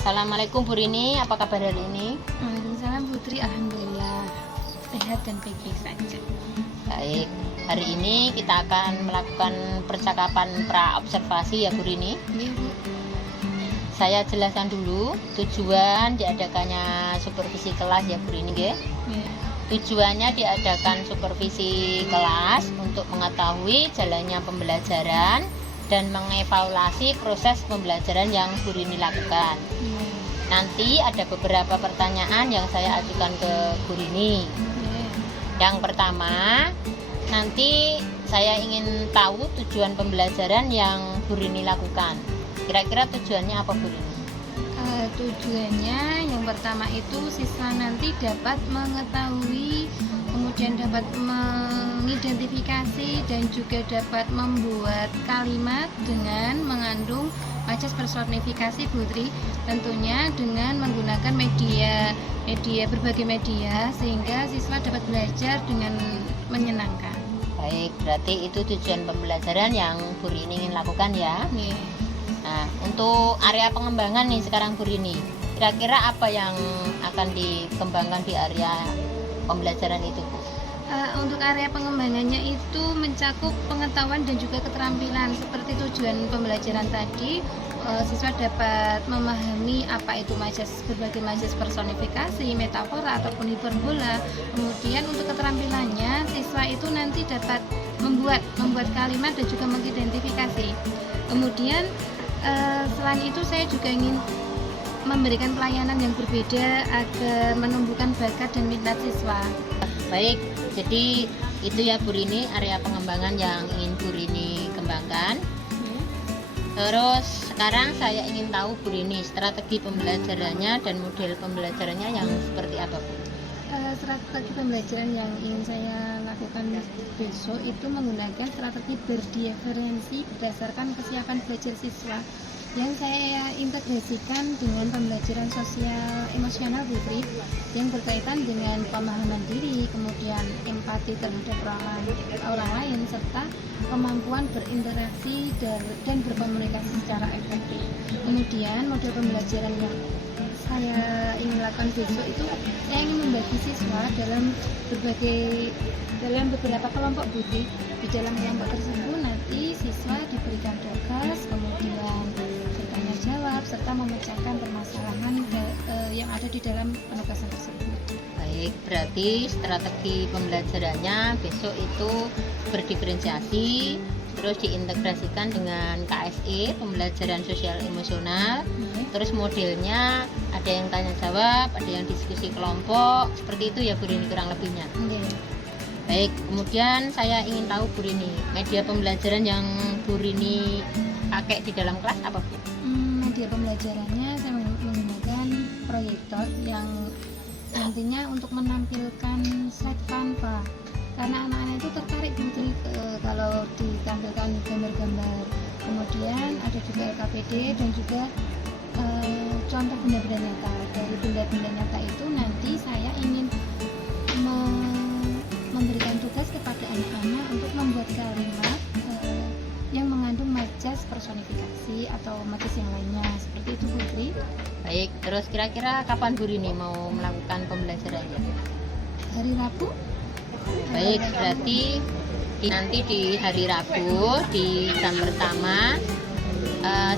Assalamualaikum Bu Rini, apa kabar hari ini? Waalaikumsalam Putri, alhamdulillah sehat dan baik-baik saja. Baik, hari ini kita akan melakukan percakapan pra-observasi ya Bu Rini. Iya Bu. Saya jelaskan dulu tujuan diadakannya supervisi kelas ya Bu Rini ya. Iya. Tujuannya diadakan supervisi kelas untuk mengetahui jalannya pembelajaran dan mengevaluasi proses pembelajaran yang Bu Rini lakukan. Iya. Nanti ada beberapa pertanyaan yang saya ajukan ke Bu Rini. Iya. Yang pertama, nanti saya ingin tahu tujuan pembelajaran yang Bu Rini lakukan. Kira-kira tujuannya apa Bu Rini? Tujuannya yang pertama itu siswa nanti dapat mengetahui, kemudian dapat mengidentifikasi dan juga dapat membuat kalimat dengan mengandung majas personifikasi Putri, tentunya dengan menggunakan berbagai media sehingga siswa dapat belajar dengan menyenangkan. Baik, berarti itu tujuan pembelajaran yang Bu Rini ingin lakukan ya. Nih. Nah, untuk area pengembangan nih sekarang Bu Rini, kira-kira apa yang akan dikembangkan di area pembelajaran itu Bu? Untuk area pengembangannya itu mencakup pengetahuan dan juga keterampilan. Seperti tujuan pembelajaran tadi, siswa dapat memahami apa itu berbagai majas personifikasi, metafora ataupun hiperbola. Kemudian untuk keterampilannya, siswa itu nanti dapat membuat kalimat dan juga mengidentifikasi. Kemudian selain itu saya juga ingin memberikan pelayanan yang berbeda agar menumbuhkan bakat dan minat siswa. Baik, jadi itu ya Bu Rini area pengembangan yang ingin Bu Rini kembangkan. Terus sekarang saya ingin tahu Bu Rini strategi pembelajarannya dan model pembelajarannya yang seperti apa Bu? Strategi pembelajaran yang ingin saya lakukan besok itu menggunakan strategi berdiferensi berdasarkan kesiapan belajar siswa yang saya integrasikan dengan pembelajaran sosial emosional Putri yang berkaitan dengan pemahaman diri, kemudian empati terhadap orang lain serta kemampuan berinteraksi dan berkomunikasi secara efektif. Kemudian model pembelajaran yang saya ingin lakukan besok itu saya ingin membagi siswa dalam beberapa kelompok Putri. Di dalam kelompok tersebut nanti siswa diberikan tugas, kemudian bertanya jawab serta memecahkan permasalahan yang ada di dalam penugasan tersebut. Baik, berarti strategi pembelajarannya besok itu berdiferensiasi, terus diintegrasikan dengan KSE, pembelajaran sosial emosional. Terus modelnya ada yang tanya jawab, ada yang diskusi kelompok, seperti itu ya Bu Rini kurang lebihnya. Baik, kemudian saya ingin tahu Bu Rini, media pembelajaran yang Bu Rini pakai di dalam kelas apa Bu? Media pembelajarannya saya menggunakan proyektor yang nantinya untuk menampilkan slide Canva, karena anak-anak itu tertarik Putri kalau ditampilkan gambar-gambar. Kemudian ada juga LKPD dan juga contoh benda-benda nyata. Dari benda-benda nyata itu nanti saya ingin memberikan tugas kepada anak-anak untuk membuat kalimat yang mengandung majas personifikasi atau majas yang lainnya, seperti itu Putri. Baik, terus kira-kira kapan Bu Rini mau melakukan pembelajarannya? Hari Rabu. Baik, berarti nanti di hari Rabu di jam pertama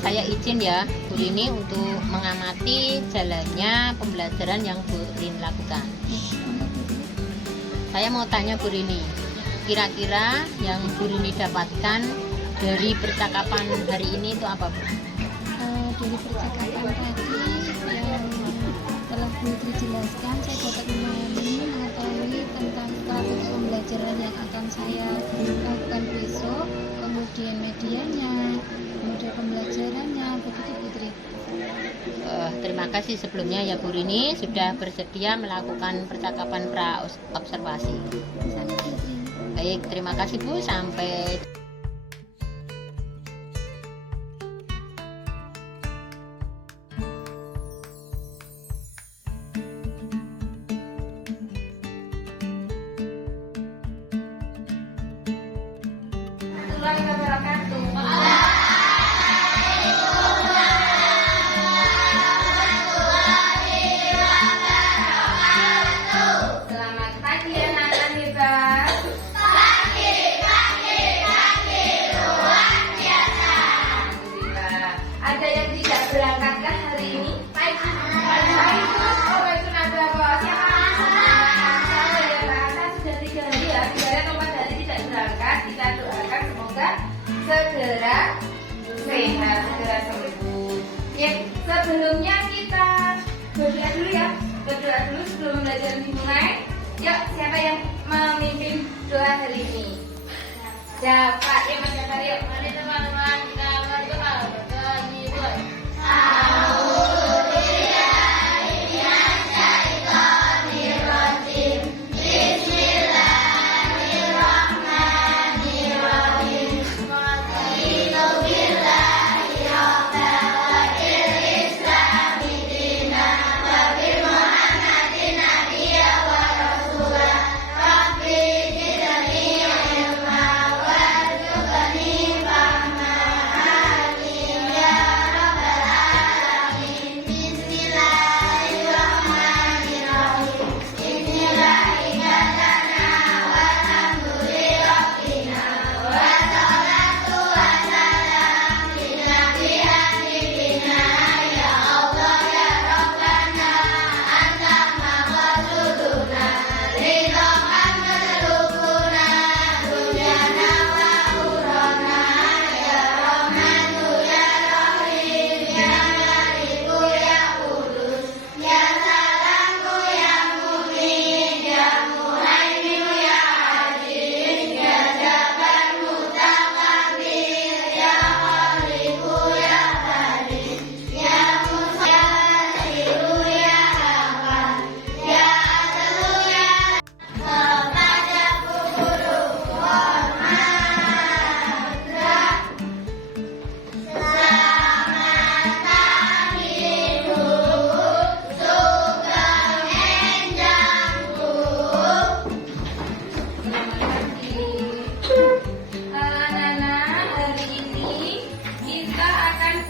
saya izin ya Bu Rini untuk mengamati jalannya pembelajaran yang Bu Rini lakukan. Saya mau tanya Bu Rini, kira-kira yang Bu Rini dapatkan dari percakapan hari ini itu apa Bu? Dari percakapan tadi yang telah Putri jelaskan, saya dapat mengetahui tentang strategi pembelajaran yang akan saya lakukan besok, kemudian medianya, model pembelajarannya, begitu Putri. Terima kasih sebelumnya ya Bu Rini sudah bersedia melakukan percakapan pra-observasi. Baik, terima kasih Bu, sampai segera sehat, segera sembuh. Ya, sebelumnya kita berdoa dulu ya. Berdoa dulu sebelum belajar dimulai. Yuk, siapa yang memimpin doa hari ini? Siapa yang Mas Jafar? Yuk, mari teman-teman kita berdoa. Berdoa dimulai.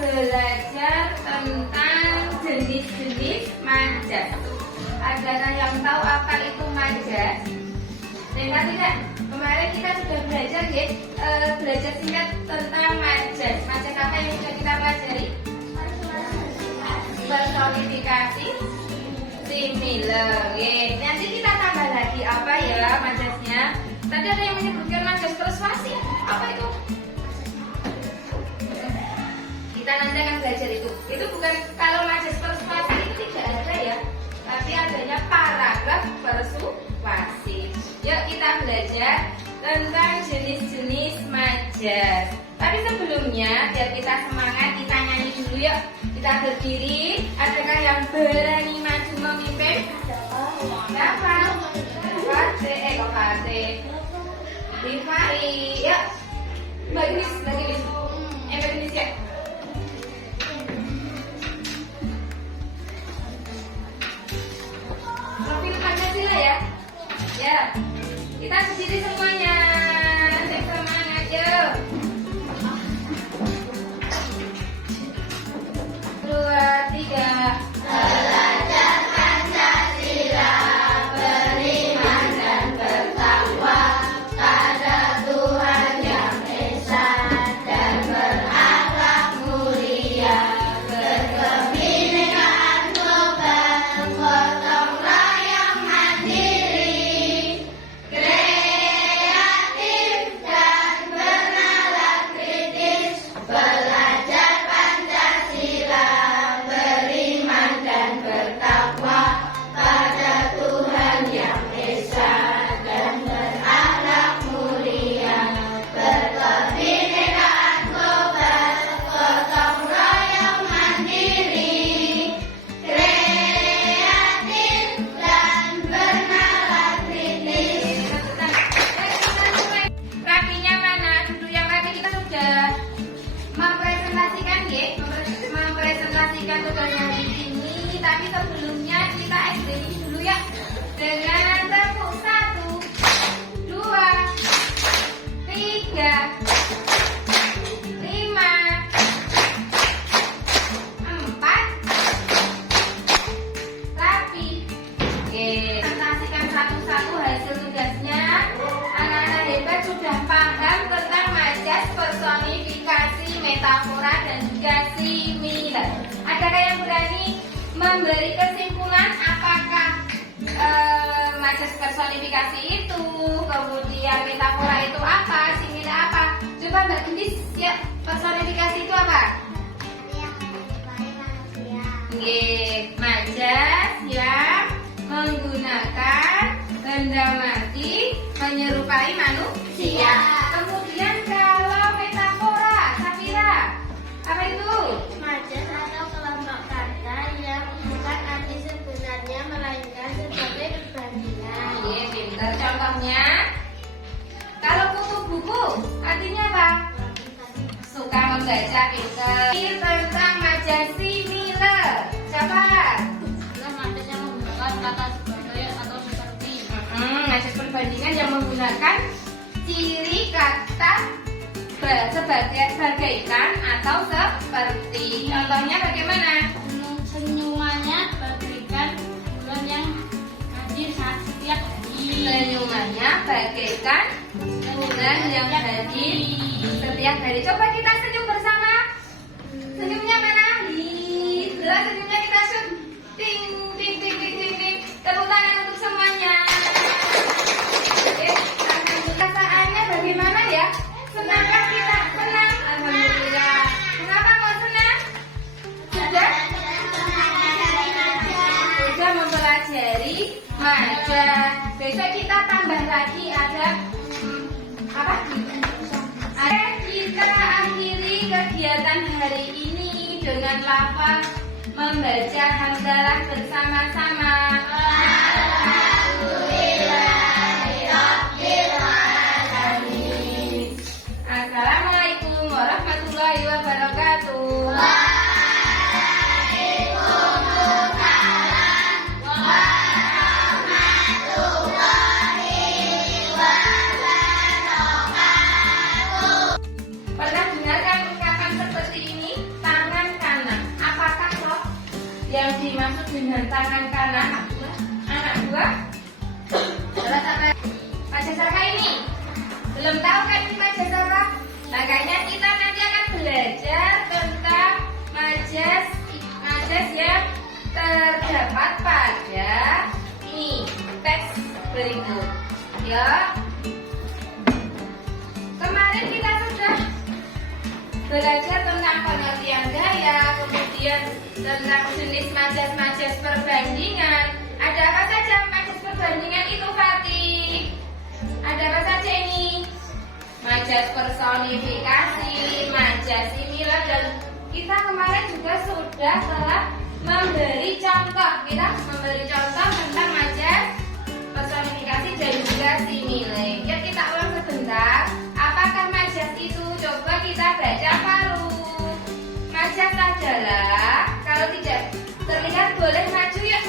Belajar tentang jenis-jenis majas. Adakah yang tahu apa itu majas? Dengar tidak? Kemarin kita sudah belajar ya, belajar singkat tentang majas. Majas apa yang sudah kita pelajari? Personifikasi, similar. Nanti kita tambah lagi apa ya majasnya? Tadi ada yang menyebutkan majas persuasi. Apa itu? Kita nanti akan belajar itu. Itu bukan, kalau majas persuasi itu tidak ada ya, tapi adanya paragraf persuasi. Yuk kita belajar tentang jenis-jenis majas. Tapi sebelumnya biar kita semangat, kita nyanyi dulu yuk. Kita berdiri. Adakah yang berani maju memimpin? Siapa? Kate. Rifai. Yuk. Mbak Gris ya. Profil Pancasila ya. Ya. Kita berdiri semuanya. Semangat yuk. 2, 3. Belajar Pancasila, beriman dan bertakwa pada Tuhan Yang Esa dan berakhlak mulia, berkebinekaan global, gotong royong mandiri, kreatif dan bernalar kritis, belajar Pancasila, beriman dan bertakwa pada Tuhan Yang Esa dan berakhlak mulia, berkebinekaan global, gotong royong mandiri, kreatif dan bernalar kritis. Rapinya mana? Duduk yang rapi. Kita sudah mempresentasikan ya, mempresentasikan tugasnya di sini. Tapi sebelumnya kita explain dulu ya dengan tepuk 1, 2, 3, 5, 4. Rapi. Oke, presentasikan satu-satu hasil tugasnya. Anak-anak hebat sudah paham tentang majas, personifikasi, metafora dan juga similar. Adakah yang berani memberi kesimpulan apakah majas personifikasi itu, kemudian metafora itu apa, similar apa? Coba Mbak Gendis, ya personifikasi itu apa? Majas yang menggunakan benda mati menyerupai manusia. Kemudian kalau metafora, Safira, apa itu? Majas atau kelompok kata yang bukan arti sebenarnya melainkan sebagai perbandingan. Pintar. Contohnya, kalau kutu buku artinya apa? Suka membaca, pintar. Tentang majas simile, siapa? Majas yang menggunakan kata sebagai atau seperti. Majas perbandingan yang menggunakan ciri kata bagaikan atau seperti. Contohnya bagaimana? Senyumannya bagaikan bulan yang hadir saat setiap hari. Senyumannya bagaikan bulan yang hadir setiap hari. Coba kita senyum bersama. Senyumnya mana? Jelas senyumnya kita shoot. Ting ting ting ting ting ting. Tepuk tangan untuk semuanya. Oke, perasaannya bagaimana ya? Senangkah kita? Senang? Alhamdulillah. Kenapa kok senang? Sudah mempelajari majas. Besok kita tambah lagi ada apa? Kita akhiri kegiatan hari ini dengan lafaz membaca hamdalah bersama-sama. Assalamualaikum warahmatullahi wabarakatuh. Pernah dengarkan ungkapan seperti ini? Tangan kanan. Apakah roh yang dimaksud dengan tangan kanan? Anak buah? Jelas apa? Majas apa ini? Belum tahu kan ini majas apa? Makanya kita nanti akan belajar tentang majas yang terdapat pada ini teks berikut. Ya. Kemarin kita sudah belajar tentang pengertian gaya, kemudian tentang jenis majas-majas perbandingan. Ada apa saja majas perbandingan itu, Fatih? Ada apa saja ini? Majas personifikasi, majas inilah, dan kita kemarin juga sudah telah memberi contoh. Kita memberi contoh tentang majas personifikasi dan juga simile. Ya, kita ulang sebentar. Apakah majas itu? Coba kita baca paru. Majas adalah, kalau tidak terlihat boleh maju ya.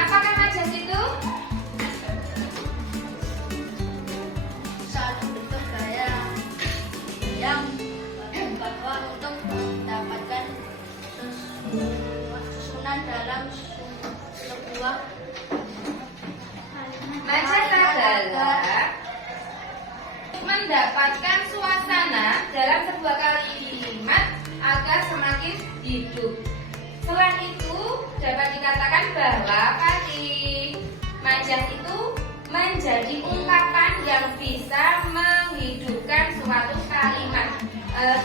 Apakah majas itu? Satu bentuk gaya yang dibuat untuk mendapatkan susunan dalam sebuah Majas adalah mendapatkan suasana dalam sebuah kalimat agar semakin hidup. Selain itu, dapat dikatakan bahwa majas itu menjadi ungkapan yang bisa menghidupkan suatu kalimat.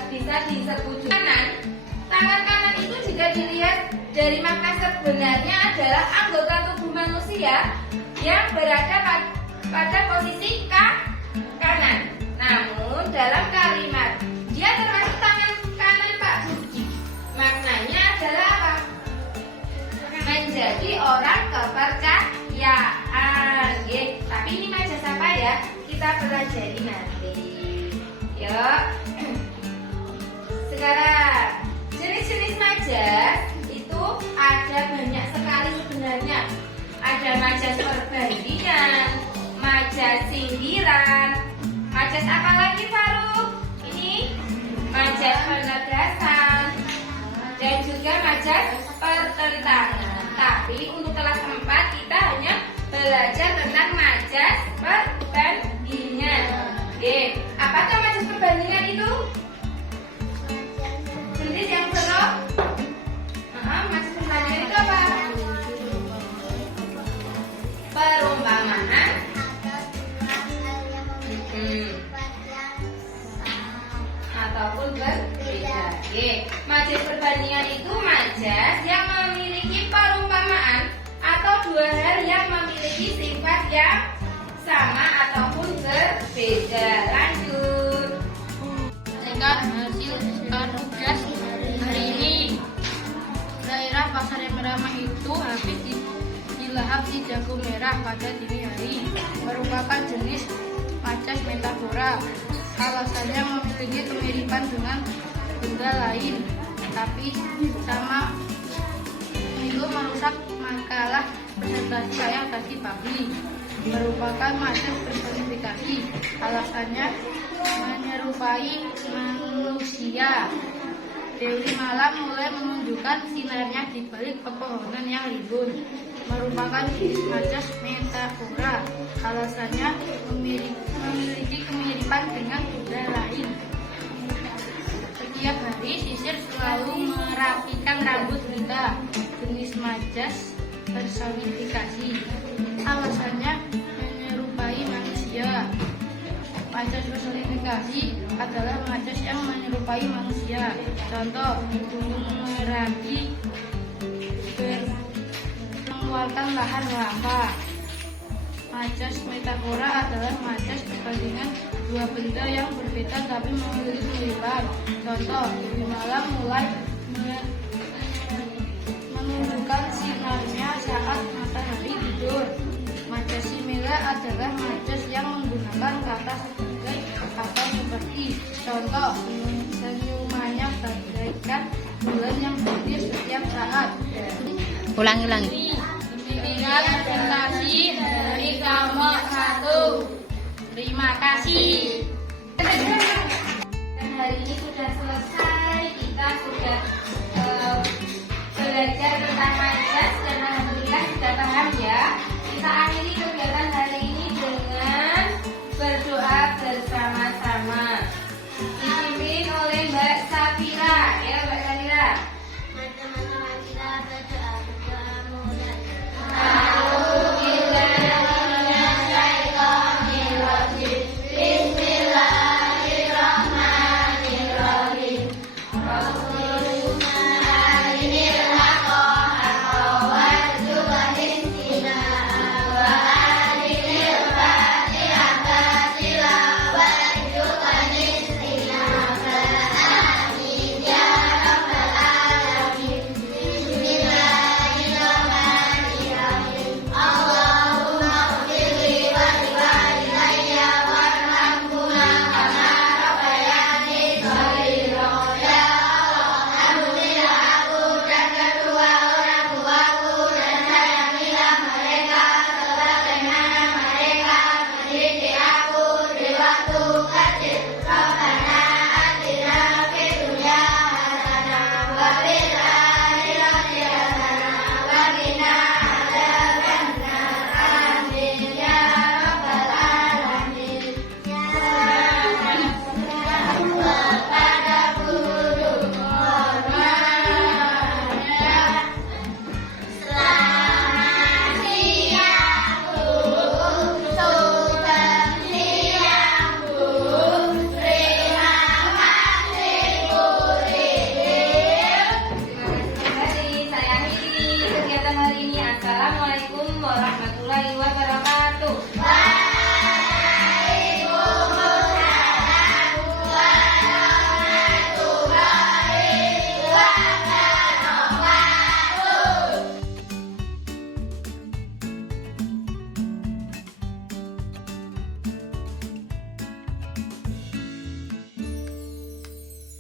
Bisa disebut tangan kanan itu jika dilihat dari makna sebenarnya adalah anggota tubuh manusia yang berada pada posisi kanan. Namun dalam kalimat dia termasuk tangan kanan, Pak. Maknanya adalah apa? Menjadi orang kepercayaan. Tapi ini majas apa ya? Kita pelajari nanti. Yuk. Sekarang jenis-jenis majas itu ada banyak sekali sebenarnya. Ada majas perbandingan, majas sindiran, majas apa lagi, Faruk? Ini majas penegasan dan juga majas pertentangan. Tapi untuk kelas 4 kita hanya belajar tentang majas perbandingan. Apakah majas perbandingan itu? Jenis yang seru? Majas perbandingan itu apa? Perumpamaan. ataupun berbeda. Oke, majas perbandingan itu majas yang memiliki perumpamaan atau dua hal yang memiliki sifat yang sama ataupun berbeda. Lanjut. Tingkat hasil tugas hari ini. Daerah Pasar yang Ramah itu habis dilahap si jago merah pada dini hari. Merupakan jenis majas metafora. Alasannya memiliki kemiripan dengan benda lain, tapi sama minggu merusak makalah presentasi saya tadi pagi. Merupakan majas personifikasi. Alasannya menyerupai manusia. Dewi Malam mulai menunjukkan sinarnya di balik pepohonan yang rimbun. Merupakan jenis majas metafora. Alasannya memiliki kemiripan dengan benda lain. Setiap hari sisir selalu merapikan rambut kita. Jenis majas personifikasi. Alasannya menyerupai manusia. Majas personifikasi adalah majas yang menyerupai manusia. Contoh, gunung Merapi mengeluarkan lahar lava. Majas metafora adalah majas perbandingan dua benda yang berbeda tapi memiliki kemiripan. Contoh, Dewi Malam mulai menunjukkan sinarnya saat matahari tidur. Majas simila adalah majas yang menggunakan kata sebagai atau seperti. Contoh, senyumannya bagaikan bulan yang hadir setiap saat. Ulangi. Tingkat presentasi dari kelompok 1. Terima kasih. Dan hari ini sudah selesai. Kita sudah belajar tentang majas dan alhamdulillah sudah paham ya. Kita akhiri kegiatan hari ini dengan berdoa bersama-sama. Dipimpin oleh Mbak Safira. Ya Mbak Safira. Teman-teman kita berdoa mudah. Assalamualaikum warahmatullahi wabarakatuh.